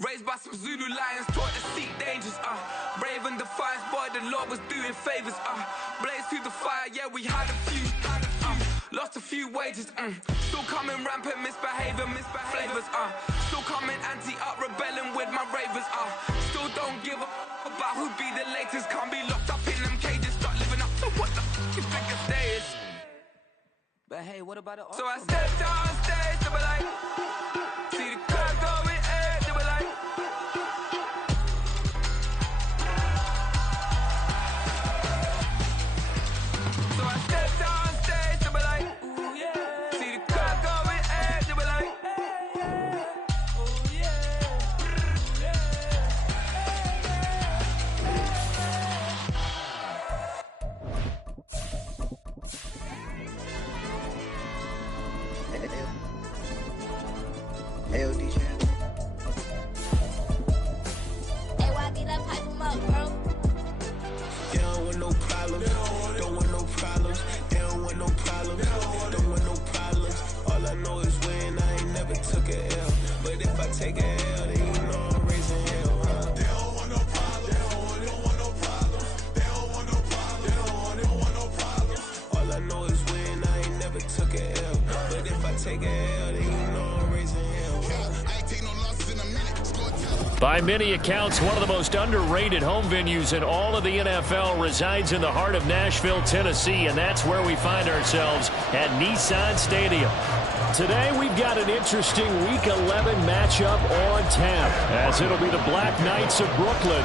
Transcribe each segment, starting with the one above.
Raised by some Zulu lions, taught to seek dangers, brave and defiance, boy, the Lord was doing favors, blaze through the fire, yeah, we had a few, lost a few wages, still coming rampant, misbehavior, flavors, still coming anti-up, rebelling with my ravers, still don't give a about who be the latest, can't be locked up in them cages, start living up to what the you think a day is. But hey, what about the So I stepped on stage, they were like, see the crowd going air, they were like, so I stepped on stage, they were like, ooh yeah, see the crowd going air, they were like, ooh yeah, Hey, DJ. Hey, why get up, hype 'em up, bro? They don't want no problems. Don't want no problems. They don't want no problems. Don't want no problems. All I know is win. I ain't never took a L. But if I take a L, then you know I'm raising hell, huh? They don't want no problems. They don't want no problems. They don't want no problems. They don't want no problems. All I know is win. I ain't never took a L. But if I take a L, then you know I'm raising hell. By many accounts, one of the most underrated home venues in all of the NFL resides in the heart of Nashville, Tennessee, and that's where we find ourselves at Nissan Stadium. Today, we've got an interesting Week 11 matchup on tap, as it'll be the Black Knights of Brooklyn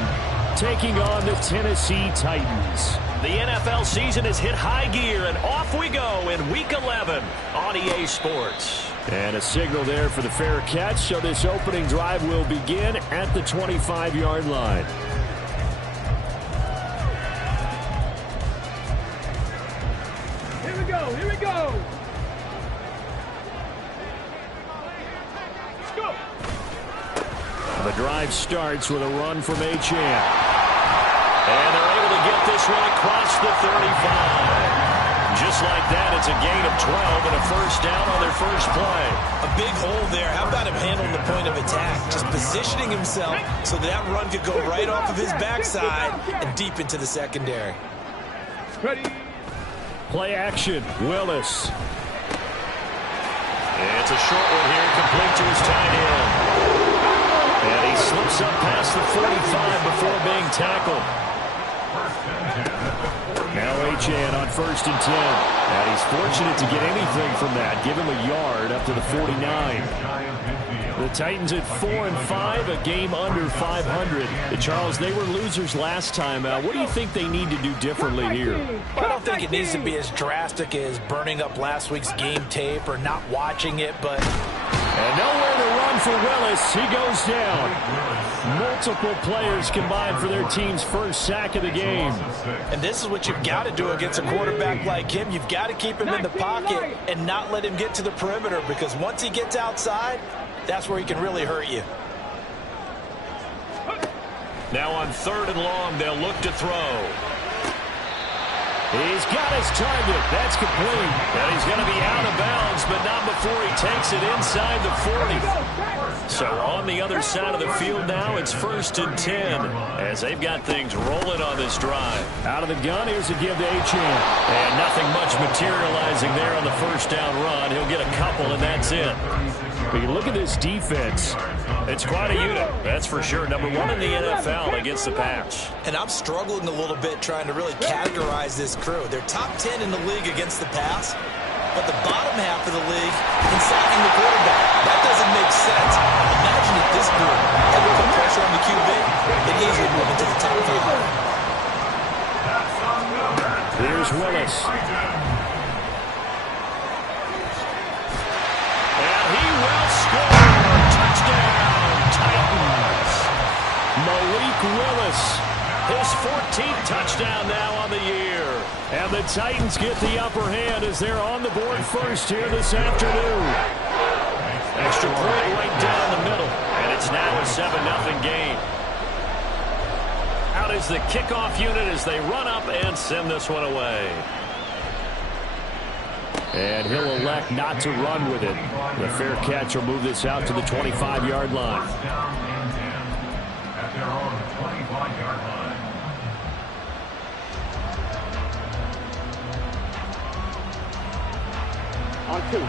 taking on the Tennessee Titans. The NFL season has hit high gear, and off we go in Week 11 on EA Sports. And a signal there for the fair catch, so this opening drive will begin at the 25-yard line. Here we go, here we go. Let's go. The drive starts with a run from Achane. And they're able to get this one across the 35. Just like that, it's a gain of 12 and a first down on their first play. A big hole there. How about him handling the point of attack? Just positioning himself so that run could go right off of his backside and deep into the secondary. Ready. Play action, Willis. It's a short one here, complete to his tight end. And he slips up past the 45 before being tackled. Now Achane on 1st and 10. And he's fortunate to get anything from that. Give him a yard up to the 49. The Titans at 4-5, a game under 500. And Charles, they were losers last time out. What do you think they need to do differently here? Well, I don't think it needs to be as drastic as burning up last week's game tape or not watching it, but... And nowhere to run for Willis. He goes down. Multiple players combined for their team's first sack of the game. And this is what you've got to do against a quarterback like him. You've got to keep him in the pocket and not let him get to the perimeter, because once he gets outside, that's where he can really hurt you. Now on 3rd and long, they'll look to throw. He's got his target. That's complete. And he's going to be out of bounds, but not before he takes it inside the 40. So on the other side of the field now, it's 1st and 10 as they've got things rolling on this drive. Out of the gun, here's a give to Achane. And nothing much materializing there on the first down run. He'll get a couple, and that's it. But you look at this defense. It's quite a unit, that's for sure. Number 1 in the NFL against the pass. And I'm struggling a little bit trying to really categorize this crew. They're top 10 in the league against the pass, but the bottom half of the league in sacking the quarterback. That doesn't make sense. Imagine if this group had to put pressure on the QB, it easily move into the top 5. Here's Willis. And he will score. Touchdown, Titans. Malik Willis. His 14th touchdown now on the year. And the Titans get the upper hand as they're on the board first here this afternoon. Extra point right down the middle. And it's now a 7-0 game. Out is the kickoff unit as they run up and send this one away. And he'll elect not to run with it. The fair catch will move this out to the 25-yard line. On 2. 11.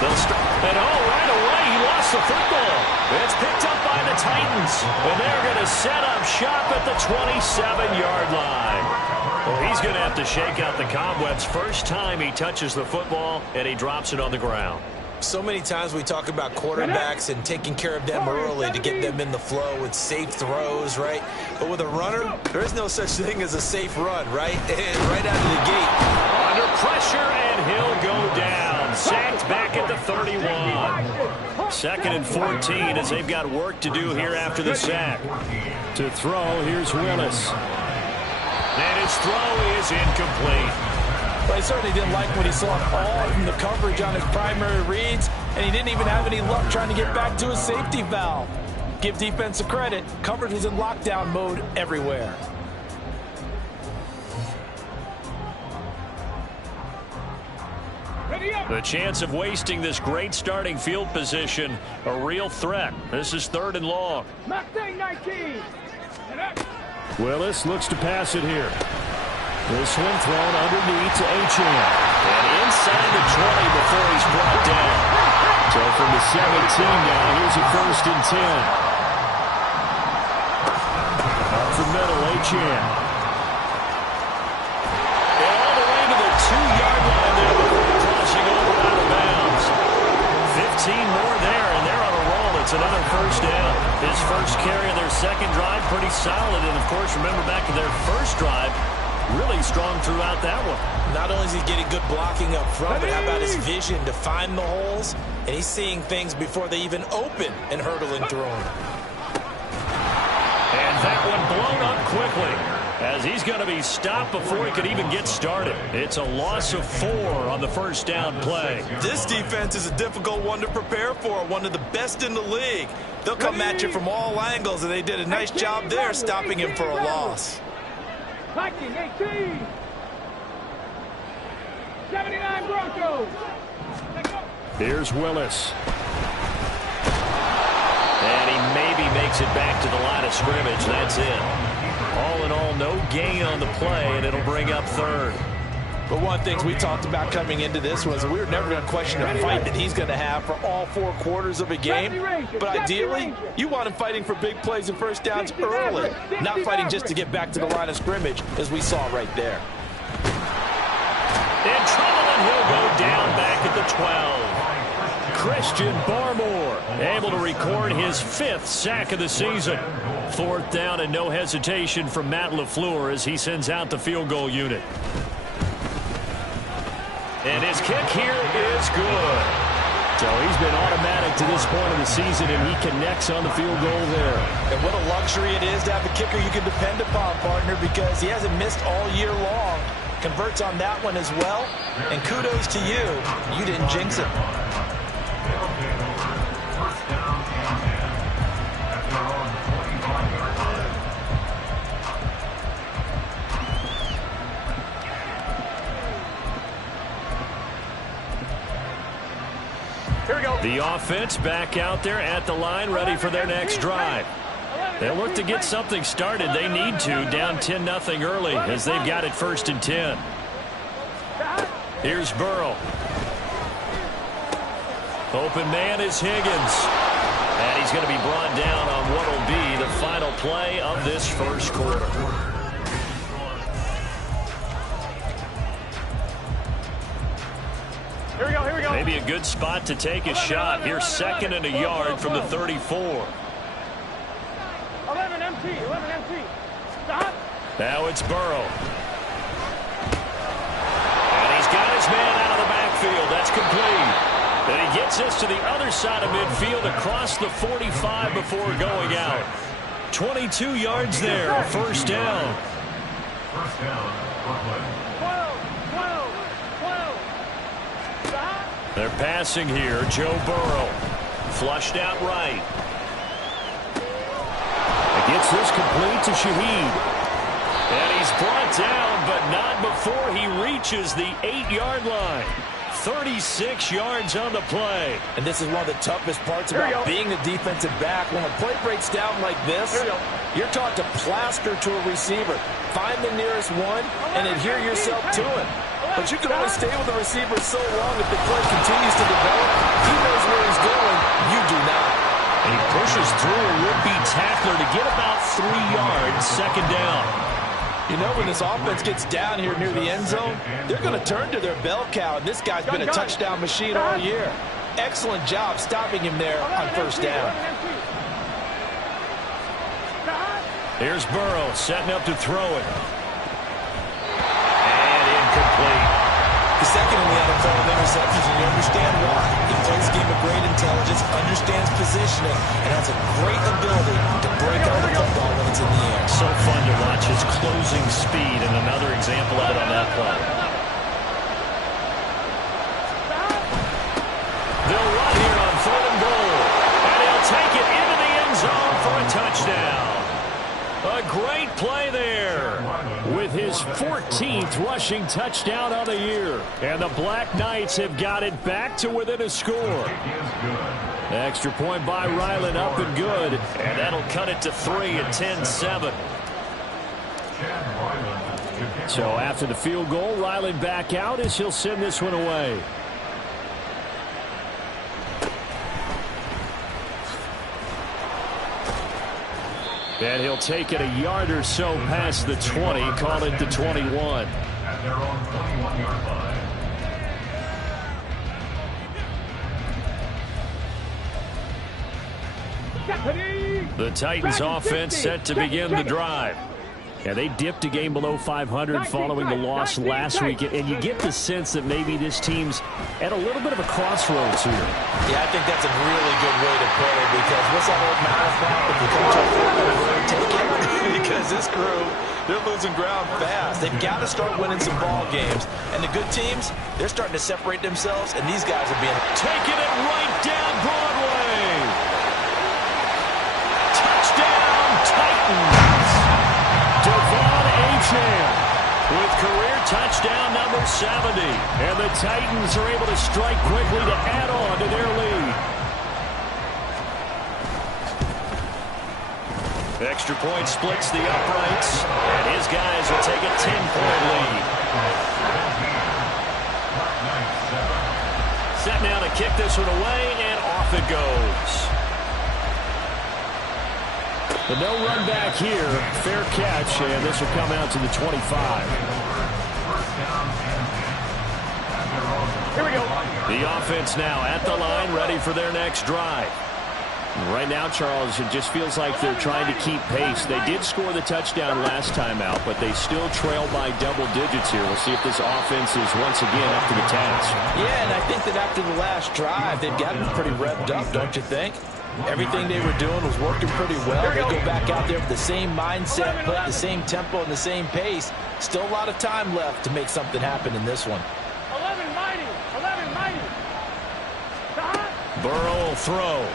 They'll start. And right away, he lost the football. It's picked up by the Titans. And they're going to set up shop at the 27-yard line. Well, he's going to have to shake out the cobwebs first time he touches the football, and he drops it on the ground. So many times we talk about quarterbacks and taking care of them early to get them in the flow with safe throws, right? But with a runner, there is no such thing as a safe run, right? Right out of the gate. Under pressure, and he'll go down. Sacked back at the 31. 2nd and 14 as they've got work to do here after the sack. To throw, here's Willis. And his throw is incomplete. But I certainly didn't like what he saw all from the coverage on his primary reads, and he didn't even have any luck trying to get back to his safety valve. Give defense a credit. Coverage was in lockdown mode everywhere. The chance of wasting this great starting field position, a real threat. This is 3rd and long. Mustang 19. Willis looks to pass it here. This one thrown underneath to Achane. And inside the 20 before he's brought down. So from the 17 now, here's a 1st and 10. Up the middle, Achane. And all the way to the 2-yard line there before crossing over out of bounds. 15 more there, and they're on a roll. It's another 1st down. His first carry of their 2nd drive, pretty solid. And, of course, remember back to their 1st drive, really strong throughout that one. Not only is he getting good blocking up front, but how about his vision to find the holes? And he's seeing things before they even open and hurdling through them. And that one blown up quickly as he's going to be stopped before he could even get started. It's a loss of 4 on the 1st down play. This defense is a difficult one to prepare for, one of the best in the league. They'll come at you from all angles, and they did a nice job there stopping him for a loss. Viking 18. 79 Broncos. Here's Willis. And he maybe makes it back to the line of scrimmage. That's it. All in all, no gain on the play, and it'll bring up 3rd. But one of the things we talked about coming into this was we were never going to question the fight that he's going to have for all 4 quarters of a game. But ideally, you want him fighting for big plays and 1st downs early, not fighting just to get back to the line of scrimmage, as we saw right there. In trouble, and he'll go down back at the 12. Christian Barmore able to record his 5th sack of the season. 4th down and no hesitation from Matt LaFleur as he sends out the field goal unit. And his kick here is good. So he's been automatic to this point of the season, and he connects on the field goal there. And what a luxury it is to have a kicker you can depend upon, partner, because he hasn't missed all year long. Converts on that one as well. And kudos to you. You didn't jinx it. The offense back out there at the line, ready for their next drive. They'll look to get something started. They need to, down 10-0 early as they've got it 1st and 10. Here's Burrow. Open man is Higgins. And he's going to be brought down on what will be the final play of this 1st quarter. Here we go, here we go. Maybe a good spot to take a shot. Here's 2nd and a yard from the 34. 11 MT. Stop. Now it's Burrow. And he's got his man out of the backfield. That's complete. And he gets us to the other side of midfield across the 45 before going out. 22 yards there, a 1st down. 12. They're passing here. Joe Burrow. Flushed out right. It gets this complete to Shaheed. And he's brought down, but not before he reaches the 8-yard line. 36 yards on the play. And this is one of the toughest parts about being a defensive back. When a play breaks down like this, you're taught to plaster to a receiver. Find the nearest one and adhere yourself to it. But you can only stay with the receiver so long if the play continues to develop. He knows where he's going. You do not. And he pushes through a would-be tackler to get about 3 yards, second down. You know, when this offense gets down here near the end zone, they're going to turn to their bell cow, and this guy's been a touchdown machine all year. Excellent job stopping him there on first down. Here's Burrow setting up to throw it. And incomplete. The second in the NFL in interceptions, and you understand why. He plays a game of great intelligence, understands positioning, and has a great ability to break out the football when it's in the air. So fun to watch his closing speed, and another example of it on that play. They'll run here on 3rd and goal, and he'll take it into the end zone for a touchdown. A great play there with his 14th rushing touchdown on the year. And the Black Knights have got it back to within a score. Extra point by Ryland up and good. And that'll cut it to 3 at 10-7. So after the field goal, Ryland back out as he'll send this one away. And he'll take it a yard or so past the 20, call it the 21. At their own 21-yard line. The Titans offense set to begin the drive. Yeah, they dipped a game below 500 following the loss last week, and you get the sense that maybe this team's at a little bit of a crossroads here. Yeah, I think that's a really good way to put it, because what's that old marathon? If you come to a road, take it. Because this crew, they're losing ground fast. They've got to start winning some ball games. And the good teams, they're starting to separate themselves, and these guys are being... Taking it right down Broadway. Touchdown, Titans. Devon Achane with career touchdown number 70. And the Titans are able to strike quickly to add on to their lead. Extra point splits the uprights, and his guys will take a 10-point lead. Set now to kick this one away, and off it goes. The no run back here, fair catch, and this will come out to the 25. Here we go. The offense now at the line, ready for their next drive. Right now, Charles, it just feels like they're trying to keep pace. They did score the touchdown last time out, but they still trail by double digits here. We'll see if this offense is once again up to the task. Yeah, and I think that after the last drive, they've gotten pretty revved up, don't you think? Everything they were doing was working pretty well. They go back out there with the same mindset, put the same tempo and the same pace. Still a lot of time left to make something happen in this one. 11 mighty. 11 mighty. Burrow will throw.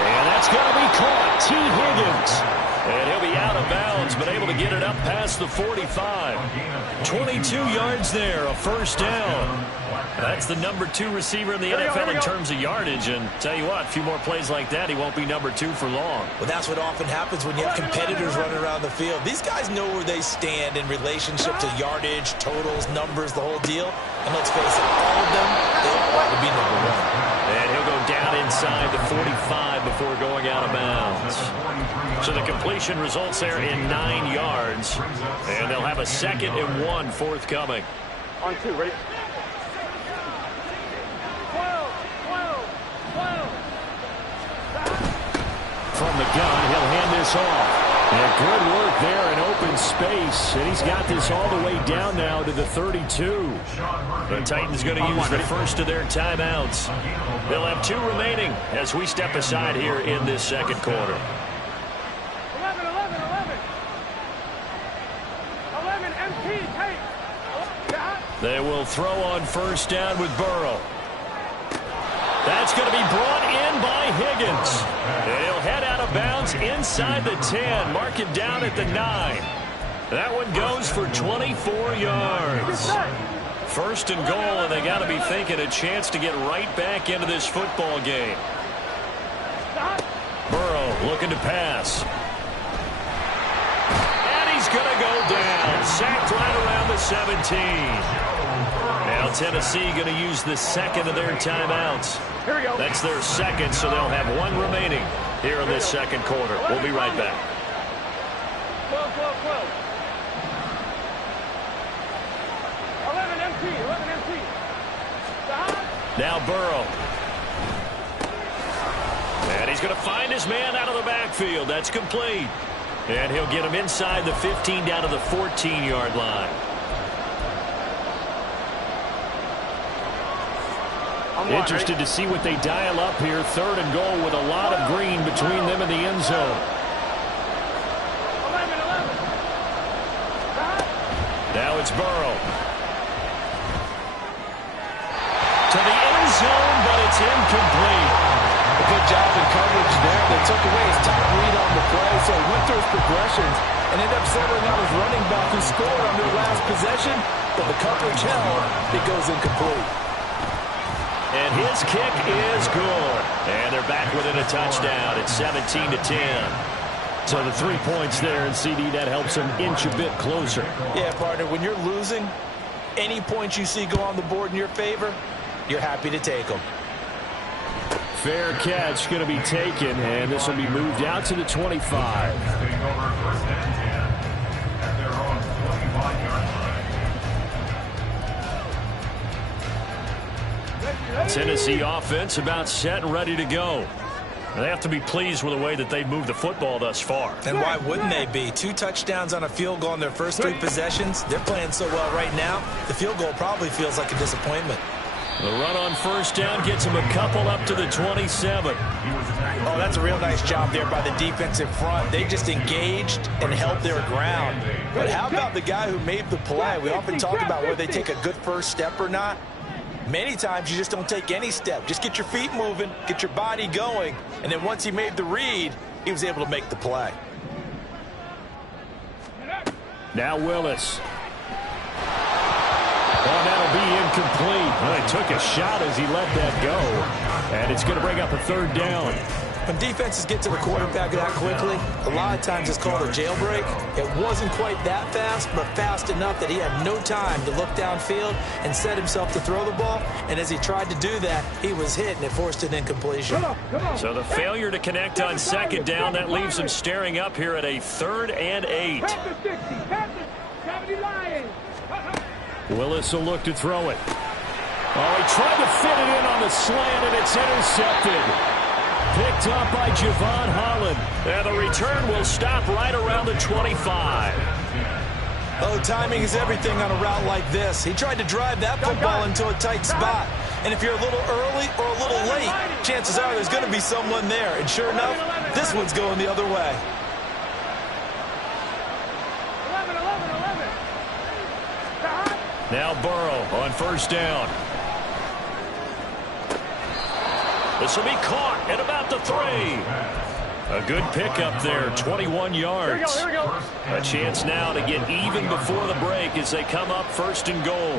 And that's going to be caught. T. Higgins. And he'll be out of bounds, but able to get it up past the 45. 22 yards there, a first down. That's the number 2 receiver in the NFL in terms of yardage. And tell you what, a few more plays like that, he won't be number 2 for long. Well, that's what often happens when you have competitors running around the field. These guys know where they stand in relationship to yardage, totals, numbers, the whole deal. And let's face it, all of them, they all want to be number 1. And he'll go down inside the 45 before going out of bounds. So the completion results there in 9 yards. And they'll have a 2nd and 1 forthcoming. On 2, ready? 12. From the gun, he'll hand this off. And good work there in open space. And he's got this all the way down now to the 32. The Titans going to use the first of their timeouts. They'll have 2 remaining as we step aside here in this second quarter. 11 MP, take. They will throw on first down with Burrow. That's going to be brought in by Higgins. And he'll head out of bounds inside the 10. Mark it down at the 9. That one goes for 24 yards. First and goal, and they got to be thinking a chance to get right back into this football game. Burrow looking to pass. And he's going to go down. Sacked right around the 17. Now Tennessee going to use the second of their timeouts. Here we go. That's their second, so they'll have one remaining here in this second quarter. We'll be right back. 12. 11 MT. Now Burrow. And he's going to find his man out of the backfield. That's complete. And he'll get him inside the 15 down to the 14-yard line. Interested to see what they dial up here. Third and goal with a lot of green between them and the end zone. 11. Now it's Burrow. To the end zone, but it's incomplete. A good job in coverage there. They took away his top read on the play, so he went through his progressions and ended up settling on his running back who scored on their last possession, but the coverage held. It goes incomplete. And his kick is good. And they're back within a touchdown. It's 17-10. So the 3 points there, and CD, that helps them inch a bit closer. Yeah, partner, when you're losing, any points you see go on the board in your favor, you're happy to take them. Fair catch going to be taken, and this will be moved out to the 25. Taking over first and 10 at their own 25-yard line. Tennessee offense about set and ready to go. They have to be pleased with the way that they've moved the football thus far. And why wouldn't they be? 2 touchdowns on a field goal in their first 3 possessions. They're playing so well right now, the field goal probably feels like a disappointment. The run on first down gets him a couple up to the 27. Oh, that's a real nice job there by the defensive front. They just engaged and held their ground. But how about the guy who made the play? We often talk about whether they take a good first step or not. Many times you just don't take any step. Just get your feet moving, get your body going, and then once he made the read, he was able to make the play. Now Willis. Oh, that'll be incomplete. Well, he took a shot as he let that go. And it's going to bring up a third down. When defenses get to the quarterback that quickly, a lot of times it's called a jailbreak. It wasn't quite that fast, but fast enough that he had no time to look downfield and set himself to throw the ball. And as he tried to do that, he was hit, and it forced an incompletion. So the failure to connect on second down, that leaves him staring up here at a 3rd and 8. Willis will look to throw it. Oh, he tried to fit it in on the slant, and it's intercepted. Picked up by Javon Holland. And the return will stop right around the 25. Oh, timing is everything on a route like this. He tried to drive that football into a tight spot. And if you're a little early or a little late, chances are there's going to be someone there. And sure enough, this one's going the other way. 11. Now Burrow on first down. This will be caught at about the 3. A good pickup there, 21 yards. Here we go. A chance now to get even before the break as they come up first and goal.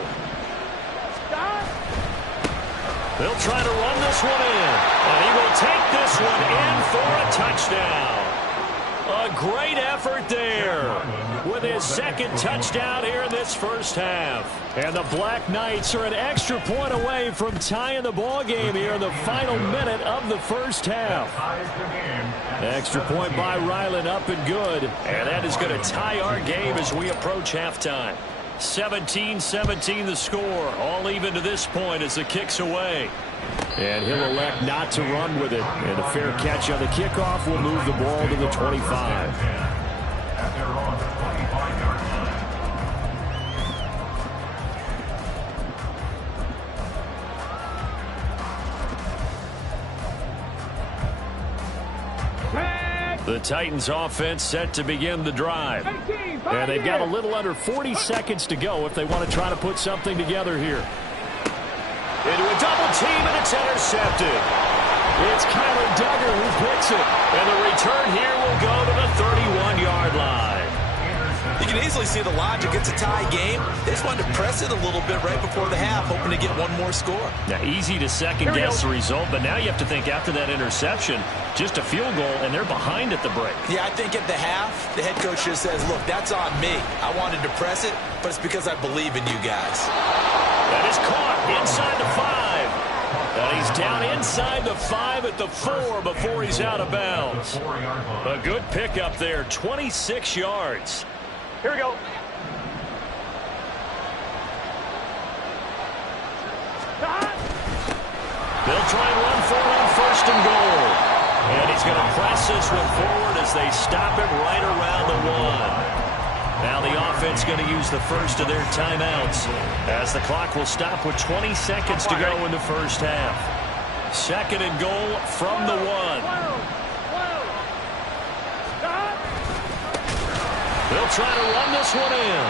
They'll try to run this one in, and he will take this one in for a touchdown. A great effort there with his second touchdown here in this first half. And the Black Knights are an extra point away from tying the ball game here in the final minute of the first half. Extra point by Ryland, up and good. And that is going to tie our game as we approach halftime. 17-17 the score. All even to this point as the kick's away. And he'll elect not to run with it. And a fair catch on the kickoff will move the ball to the 25. The Titans offense set to begin the drive. And they've got a little under 40 seconds to go if they want to try to put something together here. Into a double team, and it's intercepted. It's Kyler Duggar who picks it. And the return here will go to the 31-yard line. You can easily see the logic. It's a tie game. They just wanted to press it a little bit right before the half, hoping to get one more score. Now, easy to second-guess the result, but now you have to think after that interception, just a field goal, and they're behind at the break. Yeah, I think at the half, the head coach just says, look, that's on me. I wanted to press it, but it's because I believe in you guys. That is caught inside the 5. And he's down inside the 5 at the 4 before he's out of bounds. A good pickup there, 26 yards. Here we go. They'll try and run for it on 1st and goal. And he's going to press this one forward as they stop it right around the 1. Now the offense going to use the first of their timeouts as the clock will stop with 20 seconds to go in the first half. 2nd and goal from the 1. They'll try to run this one in.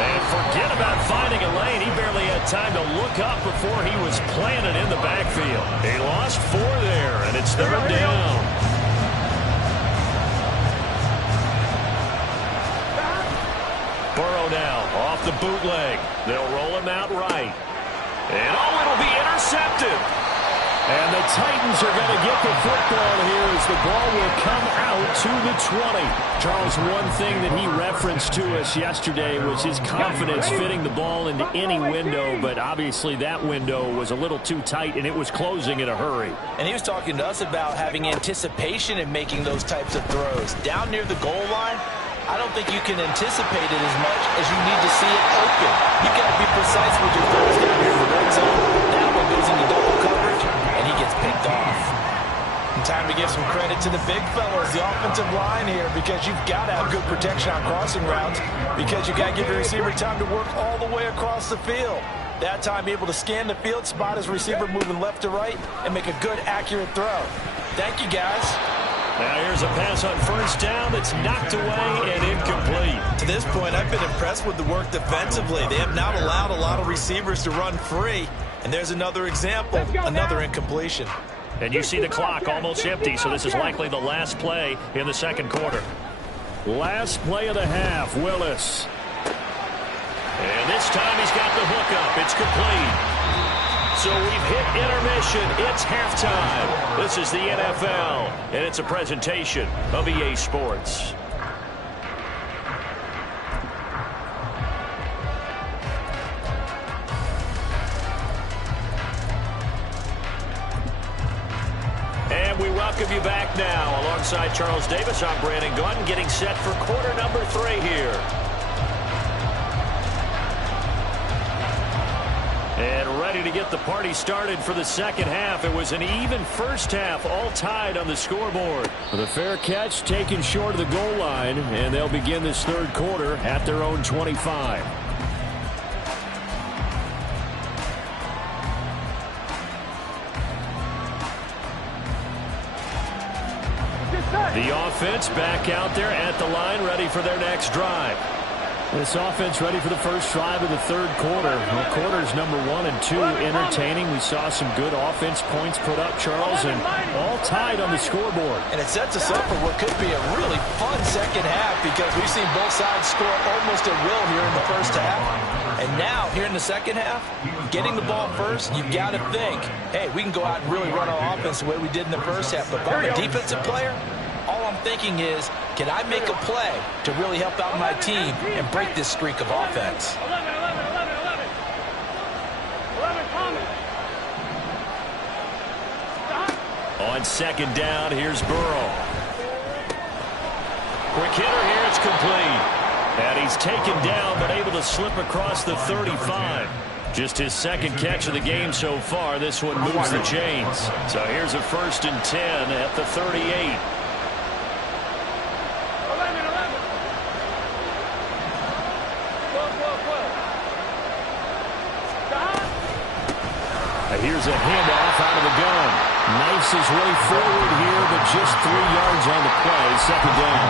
And forget about finding a lane. He barely had time to look up before he was planted in the backfield. He lost 4 there, and it's 3rd down. Burrow now off the bootleg. They'll roll him out right. And it'll be intercepted. And the Titans are going to get the football here as the ball will come out to the 20. Charles, one thing that he referenced to us yesterday was his confidence fitting the ball into any window, but obviously that window was a little too tight, and it was closing in a hurry. And he was talking to us about having anticipation in making those types of throws. Down near the goal line, I don't think you can anticipate it as much as you need to see it open. You got to be precise with your throws down here in the red zone. That one goes into double coverage, and he gets picked off. And time to give some credit to the big fellas, the offensive line here, because you've got to have good protection on crossing routes, because you've got to give your receiver time to work all the way across the field. That time, be able to scan the field, spot his receiver moving left to right, and make a good, accurate throw. Thank you, guys. Now here's a pass on 1st down that's knocked away and incomplete. To this point, I've been impressed with the work defensively. They have not allowed a lot of receivers to run free. And there's another example, another incompletion. And you see the clock almost empty, so this is likely the last play in the 2nd quarter. Last play of the half, Willis. And this time he's got the hookup. It's complete. So we've hit intermission. It's halftime. This is the NFL, and it's a presentation of EA Sports. And we welcome you back now. Alongside Charles Davis, I'm Brandon Gaudin, getting set for quarter number 3 here. And ready to get the party started for the 2nd half. It was an even first half, all tied on the scoreboard. The fair catch taken short of the goal line, and they'll begin this 3rd quarter at their own 25. The offense back out there at the line, ready for their next drive. This offense ready for the first drive of the 3rd quarter. Well, quarters number 1 and 2 entertaining. We saw some good offense points put up, Charles, and all tied on the scoreboard. And it sets us up for what could be a really fun 2nd half, because we've seen both sides score almost at will here in the first half. And now, here in the 2nd half, getting the ball first, you've got to think, hey, we can go out and really run our offense the way we did in the first half. But if I'm a defensive player, all I'm thinking is, can I make a play to really help out my team and break this streak of offense? 11. On 2nd down, here's Burrow. Quick hitter here, it's complete. And he's taken down, but able to slip across the 35. Just his 2nd catch of the game so far. This one moves the chains. So here's a 1st and 10 at the 38. Here's a handoff out of the gun. Knifes his way forward here, but just 3 yards on the play. 2nd down.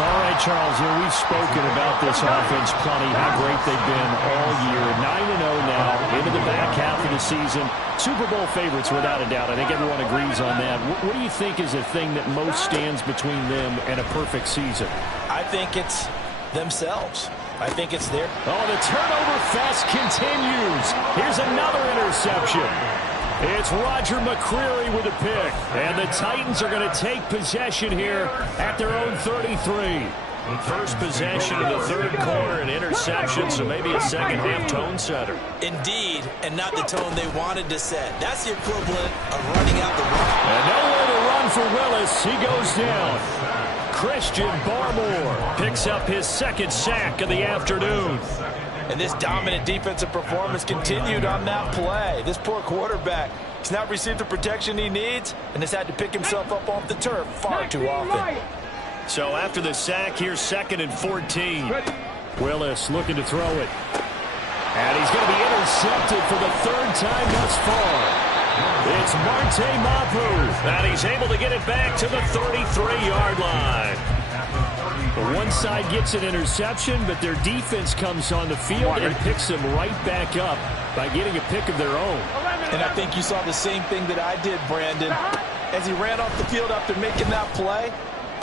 All right, Charles, we've spoken about this offense plenty, how great they've been all year. 9-0 now, into the back half of the season. Super Bowl favorites, without a doubt. I think everyone agrees on that. What do you think is the thing that most stands between them and a perfect season? I think it's themselves. I think it's their... Oh, the turnover fest continues. Here's another interception. It's Roger McCreary with a pick. And the Titans are going to take possession here at their own 33. First possession of the third quarter, an interception, so maybe a second-half tone setter. Indeed, and not the tone they wanted to set. That's the equivalent of running out the run. And nowhere to run for Willis. He goes down. Christian Barmore picks up his second sack of the afternoon. And this dominant defensive performance continued on that play. This poor quarterback, he's not received the protection he needs and has had to pick himself up off the turf far too often. So after the sack, here's 2nd and 14. Willis looking to throw it. And he's going to be intercepted for the third time thus far. It's Marte Mapu, and he's able to get it back to the 33-yard line. The one side gets an interception, but their defense comes on the field and picks them right back up by getting a pick of their own. And I think you saw the same thing that I did, Brandon. As he ran off the field after making that play,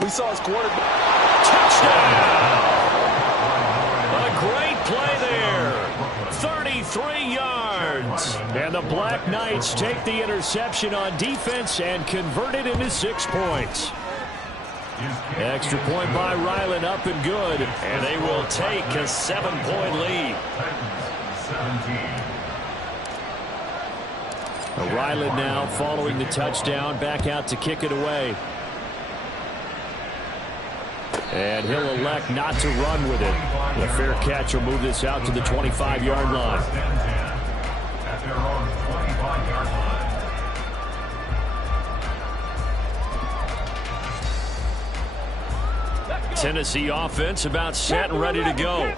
we saw his quarterback. Touchdown! A great play there. 33 yards. And the Black Knights take the interception on defense and convert it into 6 points. Extra point by Ryland, up and good. And they will take a 7-point lead. Ryland now following the touchdown, back out to kick it away. And he'll elect not to run with it. The fair catch will move this out to the 25-yard line. At their own 25-yard line. Tennessee offense about set and ready to go.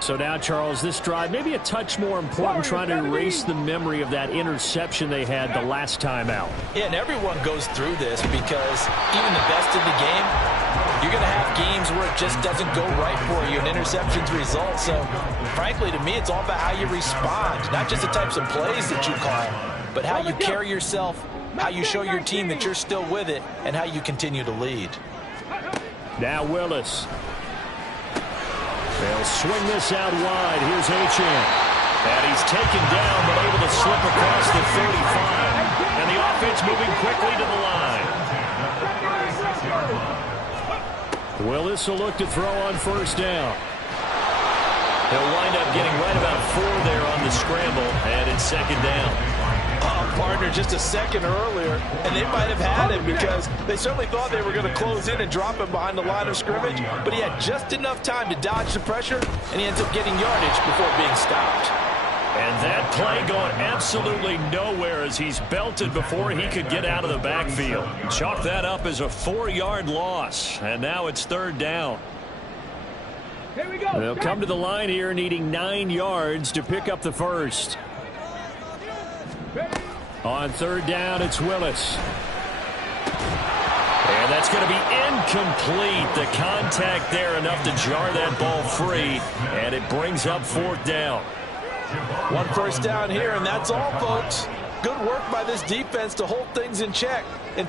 So now, Charles, this drive maybe a touch more important, trying to erase the memory of that interception they had the last time out. Yeah, and everyone goes through this because even the best in the game, you're going to have games where it just doesn't go right for you, and interceptions result. So, frankly, to me, it's all about how you respond, not just the types of plays that you call, but how you carry yourself, how you show your team that you're still with it, and how you continue to lead. Now Willis. They'll swing this out wide. Here's Achane. And he's taken down, but able to slip across the 35. And the offense moving quickly to the line. Willis will look to throw on first down. He'll wind up getting right about 4 there on the scramble, and it's 2nd down. Partner just a second earlier, and they might have had him because they certainly thought they were going to close in and drop him behind the line of scrimmage, but he had just enough time to dodge the pressure, and he ends up getting yardage before being stopped. And that play going absolutely nowhere as he's belted before he could get out of the backfield. Chalk that up as a 4-yard loss, and now it's 3rd down. Here we go. They'll come to the line here needing 9 yards to pick up the first. On 3rd down, it's Willis. And that's going to be incomplete. The contact there enough to jar that ball free, and it brings up 4th down. 1 first down here, and that's all, folks. Good work by this defense to hold things in check. And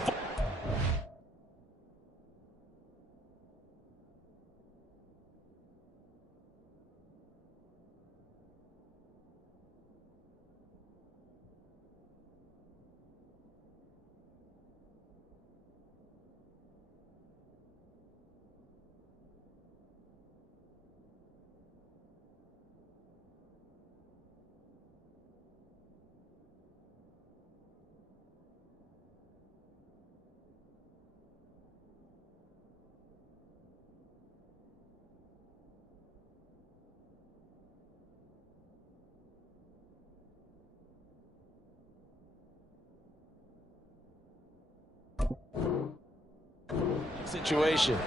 situation.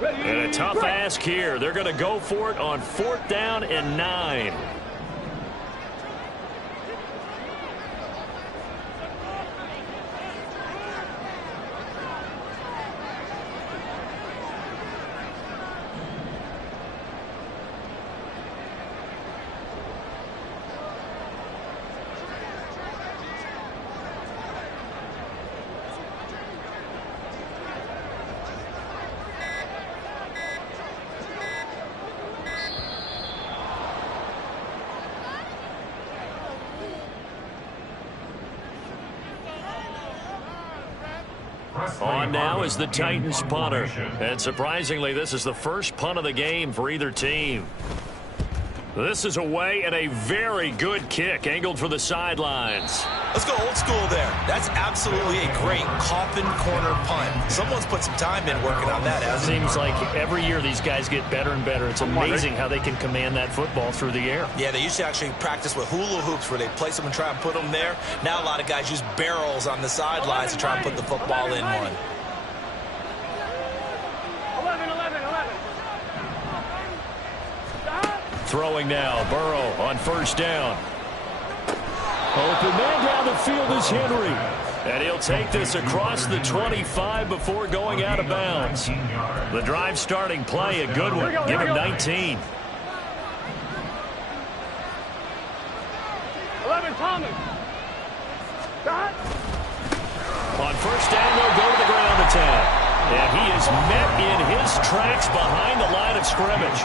And a tough ask here. They're going to go for it on 4th down and 9. On now is the Titans punter. And surprisingly, this is the first punt of the game for either team. This is away and a very good kick, angled for the sidelines. Let's go old school there. That's absolutely a great coffin corner punt. Someone's put some time in working on that, hasn't it? Seems like every year these guys get better and better. It's amazing how they can command that football through the air. Yeah, they used to actually practice with hula hoops where they place them and try and put them there. Now a lot of guys use barrels on the sidelines to try and put the football in one. 11. Throwing now, Burrow on first down. Open man down the field is Henry. And he'll take this across the 25 before going out of bounds. The drive starting play, a good one. Give him 19. 11, Thomas. Shot. On first down, they'll go to the ground attack. And he is met in his tracks behind the line of scrimmage.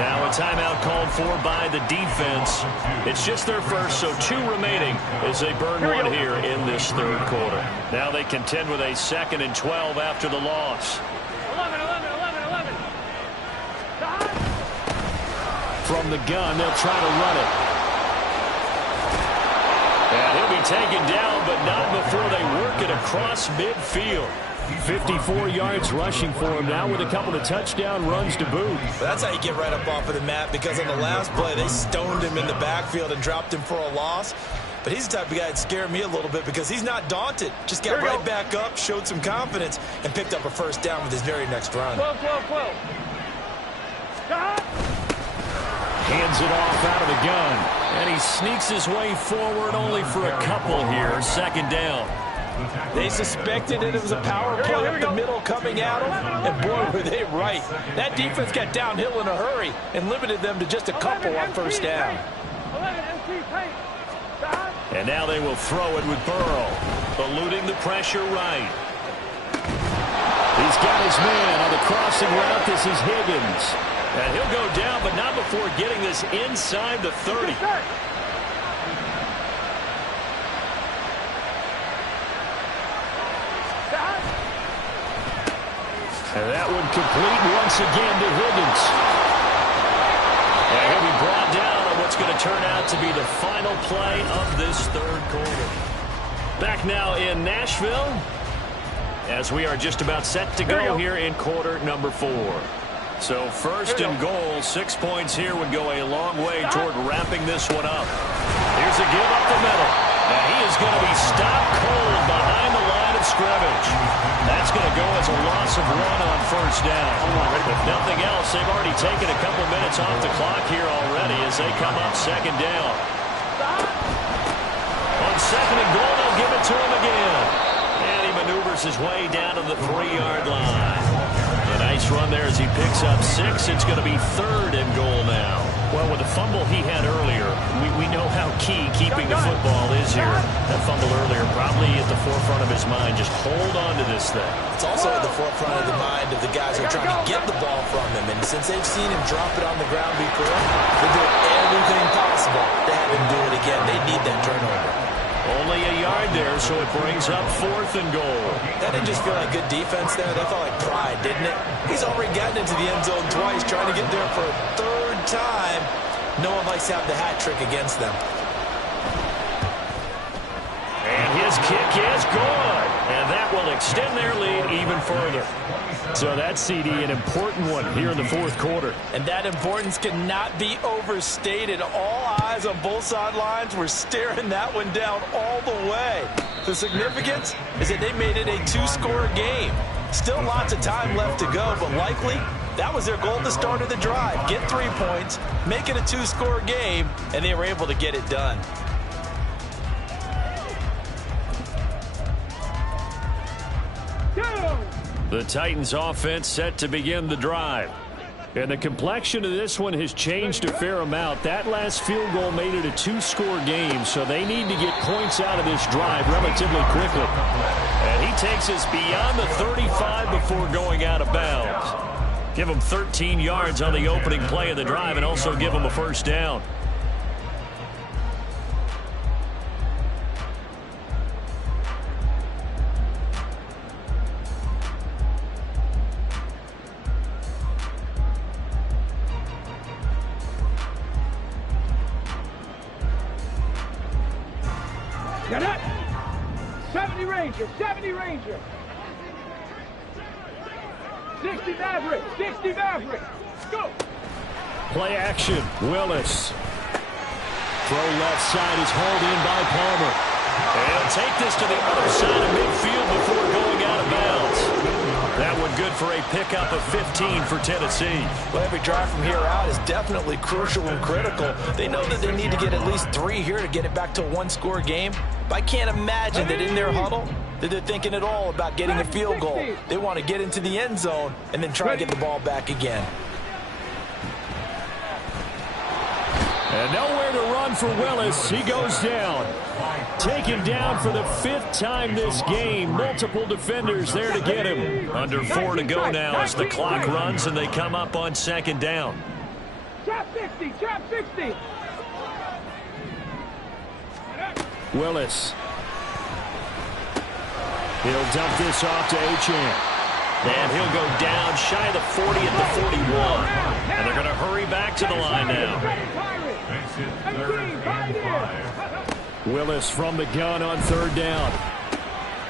Now a timeout called for by the defense. It's just their first, so 2 remaining as they burn one here in this third quarter. Now they contend with a 2nd and 12 after the loss. 11. Shot. From the gun, they'll try to run it. And he'll be taken down, but not before they work it across midfield. 54 yards rushing for him now with a couple of touchdown runs to boot. That's how you get right up off of the mat, because on the last play, they stoned him in the backfield and dropped him for a loss. But he's the type of guy that scared me a little bit because he's not daunted. Just got right back up, showed some confidence, and picked up a first down with his very next run. 12. Shot. Hands it off out of the gun. And he sneaks his way forward only for a couple here. 2nd down. They suspected that it was a power play up the middle coming at them, and boy, were they right. That defense got downhill in a hurry and limited them to just a couple on first down. 11, MC Tate. Shot. And now they will throw it with Burrow, eluding the pressure right. He's got his man on the crossing route. This is Higgins. And he'll go down, but not before getting this inside the 30. And that one complete once again to Higgins. And he'll be brought down on what's going to turn out to be the final play of this third quarter. Back now in Nashville as we are just about set to go here in quarter number 4. So 1st and goal, 6 points here would go a long way toward wrapping this one up. Here's a give up the middle. And he is going to be stopped cold behind the line of scrimmage. That's going to go as a loss of 1 on first down. If nothing else, they've already taken a couple minutes off the clock here already as they come up 2nd down. On 2nd and goal, they'll give it to him again. And he maneuvers his way down to the 3-yard line. A nice run there as he picks up 6. It's going to be 3rd and goal now. Well, with the fumble he had earlier, we know how key keeping the football is here. That fumble earlier probably at the forefront of his mind. Just hold on to this thing. It's also at the forefront of the mind of the guys who are trying to get the ball from him. And since they've seen him drop it on the ground before, they're doing everything possible to have him do it again. They need that turnover. Only a yard there, so it brings up 4th and goal. That didn't just feel like good defense there. That felt like pride, didn't it? He's already gotten into the end zone twice, trying to get there for a 3rd time. No one likes to have the hat trick against them. And his kick is good. And that will extend their lead even further. So that's, CD, an important one here in the 4th quarter. And that importance cannot be overstated. All eyes on both sidelines were staring that one down all the way. The significance is that they made it a 2-score game. Still lots of time left to go, but likely that was their goal at the start of the drive. Get 3 points, make it a 2-score game, and they were able to get it done. The Titans offense set to begin the drive. And the complexion of this one has changed a fair amount. That last field goal made it a 2-score game, so they need to get points out of this drive relatively quickly. And he takes us beyond the 35 before going out of bounds. Give him 13 yards on the opening play of the drive and also give him a first down. Get it? 70 Ranger, 70 Ranger. 60 Maverick, 60 Maverick. Go. Play action. Willis. Throw left side is hauled in by Palmer. And he'll take this to the other side of midfield before going out of bounds. That one good for a pickup of 15 for Tennessee. Well, every drive from here out is definitely crucial and critical. They know that they need to get at least 3 here to get it back to a one-score game. But I can't imagine that in their huddle that they're thinking at all about getting a field goal. They want to get into the end zone and then try to get the ball back again. And nowhere to run for Willis. He goes down. Taken down for the 5th time this game. Multiple defenders there to get him. Under 4 to go now as the clock runs and they come up on 2nd down. Trap 60, trap 60. Willis. He'll dump this off to Achane. And he'll go down shy of the 40 at the 41. And they're going to hurry back to the line now. Willis from the gun on 3rd down.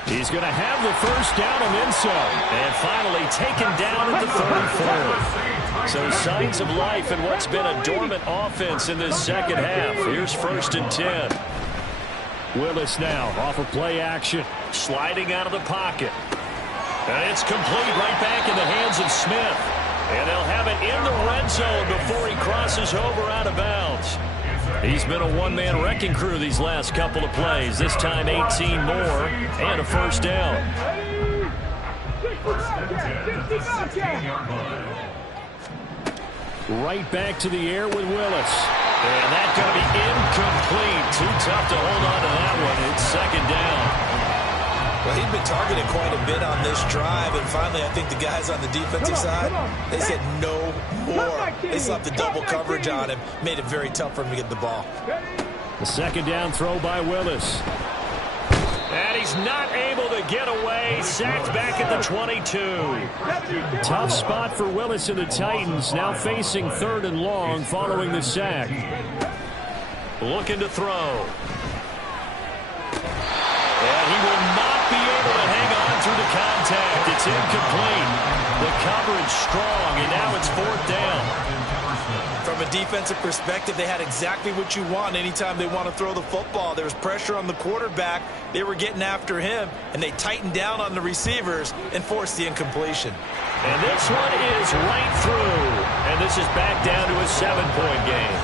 He's going to have the 1st down and then some. And finally taken down at the 34. So signs of life in what's been a dormant offense in this 2nd half. Here's 1st and 10. Willis now off of play action. Sliding out of the pocket. And it's complete right back in the hands of Smith. And they'll have it in the red zone before he crosses over out of bounds. He's been a one-man wrecking crew these last couple of plays. This time 18 more and a 1st down. Right back to the air with Willis. And that's going to be incomplete. Too tough to hold on to that one. It's 2nd down. Well, he'd been targeted quite a bit on this drive, and finally I think the guys on the defensive side, they said no more. They slapped the double coverage on him, made it very tough for him to get the ball. The 2nd down throw by Willis. And he's not able to get away. Sacked back at the 22. Tough spot for Willis and the Titans, now facing 3rd and long following the sack. Looking to throw. And he will not be able to hang on through the contact. It's incomplete. The coverage strong, and now it's 4th down. From a defensive perspective, they had exactly what you want anytime they want to throw the football. There was pressure on the quarterback. They were getting after him, and they tightened down on the receivers and forced the incompletion. And this one is right through. And this is back down to a 7-point game.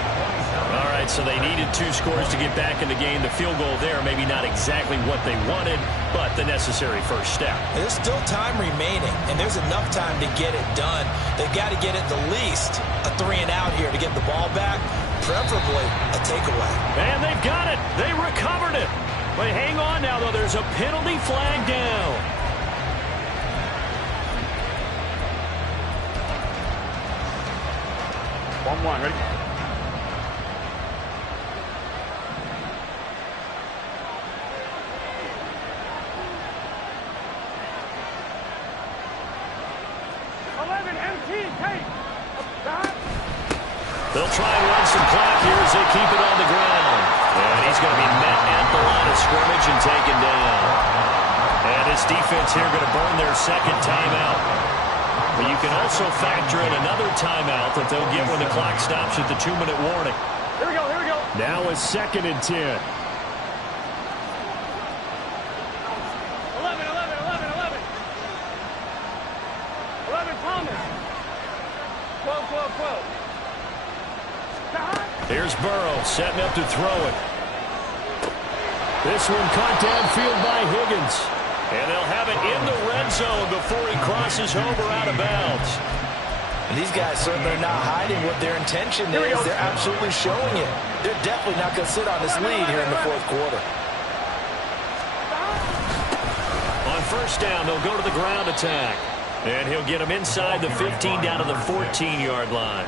All right, so they needed 2 scores to get back in the game. The field goal there, maybe not exactly what they wanted, but the necessary 1st step. There's still time remaining, and there's enough time to get it done. They've got to get at the least a 3-and-out here to get the ball back, preferably a takeaway. And they've got it. They recovered it. But hang on now, though. There's a penalty flag down. One, ready? They'll try and run some clock here as they keep it on the ground. And he's going to be met at the line of scrimmage and taken down. And this defense here going to burn their 2nd timeout. But you can also factor in another timeout that they'll get when the clock stops at the 2-minute warning. Here we go, here we go. Now it's 2nd and 10. 11, Thomas. 12. Here's Burrow setting up to throw it. This one caught downfield by Higgins. And they'll have it in the red zone before he crosses over out of bounds. And these guys certainly are not hiding what their intention is. They're absolutely showing it. They're definitely not going to sit on this lead here in the 4th quarter. On 1st down, they'll go to the ground attack. And he'll get him inside the 15 down to the 14-yard line.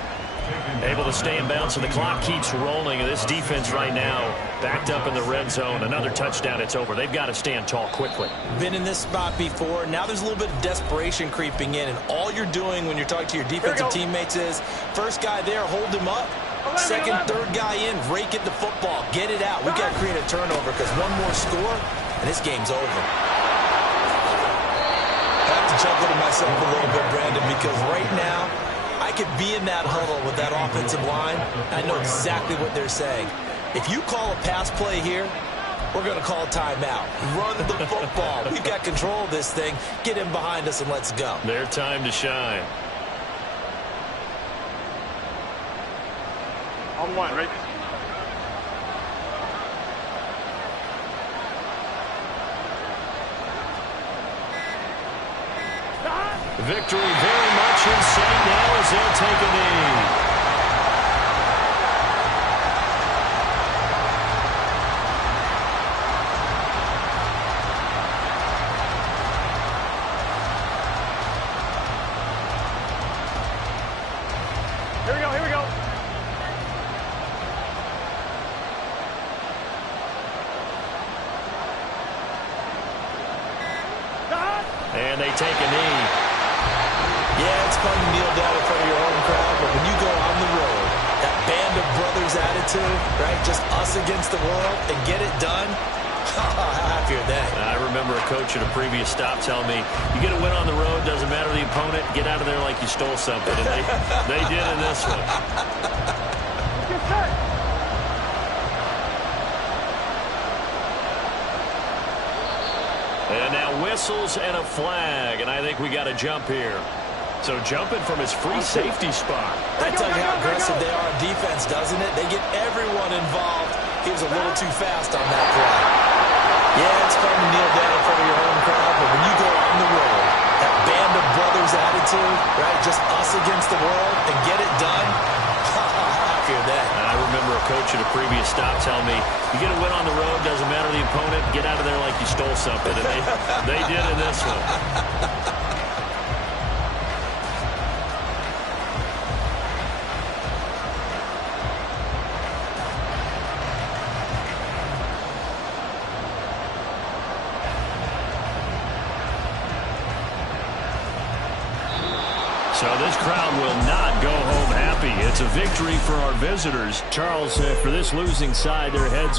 Able to stay in bounds, and the clock keeps rolling. And this defense right now backed up in the red zone. Another touchdown, it's over. They've got to stand tall quickly. Been in this spot before. Now there's a little bit of desperation creeping in. And all you're doing when you're talking to your defensive teammates is, first guy there, hold him up. Second, third guy in, rake at the football. Get it out. We've got to create a turnover because one more score, and this game's over. I have to chuckle to myself a little bit, Brandon, because right now, I could be in that huddle with that offensive line. I know exactly what they're saying. If you call a pass play here, we're going to call timeout. Run the football. We've got control of this thing. Get him behind us and let's go. Their time to shine. On one, right? Victory very much in sight now as they'll take a knee. Here we go. And they take a knee. Yeah, it's fun to kneel down in front of your home crowd, but when you go on the road, that band of brothers attitude, right, just us against the world, and get it done, how happy are they? I remember a coach at a previous stop telling me, you get a win on the road, doesn't matter the opponent, get out of there like you stole something. And they did in this one. Get set. And now whistles and a flag, and I think we got a jump here. So jumping from his free safety spot. That tells you how aggressive they are on defense, doesn't it? They get everyone involved. He was a little too fast on that play. Yeah, it's fun to kneel down in front of your home crowd, but when you go on the road, that band of brothers attitude, right, just us against the world, and get it done, how happy are they? I remember a coach at a previous stop telling me, you get a win on the road, doesn't matter the opponent, get out of there like you stole something. And they did in this one. So this crowd will not go home happy. It's a victory for our visitors. Charles, for this losing side, their heads are